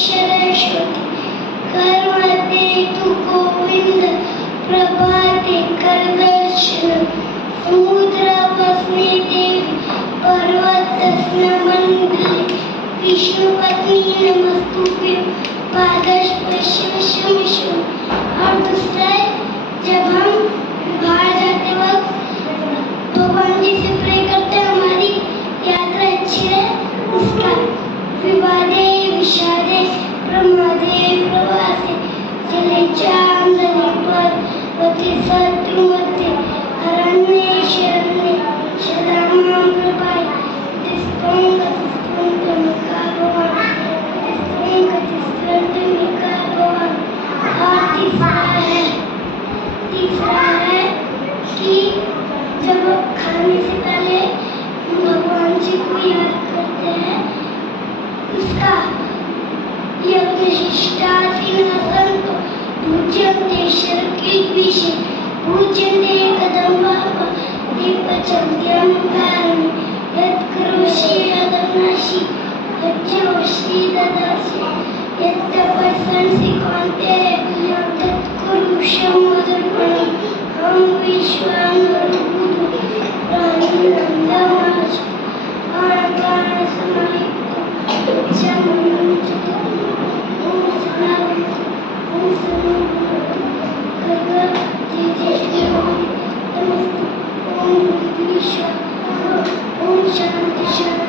सरस्वती कर्मते तु गोविंद प्रभाते कर दर्शन समुद्रवसने देवी पर्वतस्नमण्डले विष्णुपत्नी नमस्तुभ्य पादस्पर्शम। और दूसरा है, जब हम बाहर जाते वक्त भगवान जी से प्रे करते हैं हमारी यात्रा अच्छी रहे, उसका विवादे विषादे प्रमादे प्रवासे चले चांदनी पर वते सत्युमते अरण्ये शरण्ये सदा मां कृपाय तिस्पंग तिस्पंगमिका भवान तिस्पंग तिस्पंगमिका भवान। और तीसरा है कि जब खाने से पहले भगवान जी को याद करते हैं, उसका यज्ञशिष्टासीनासन तो पूज्यन्ते शर्किलविषे पूज्यन्ते कदम्बाप दीपचन्द्यं कारणे यत्करोषि यदनासि यज्जोषि ददासि यत्तपस्यसि कौन्तेय तत्कुरु क्षमोदर्पणम्। हम विश्वामित्रबुद्धो प्राणिनन्दमाच आनकानसमायुक्तो जन्मं चतुर्भुजो ओम सदाशिवो ओम सर्वभूतो खड्गज्येष्ठो नमस्ते ओम विश्व ओम शांति शांति।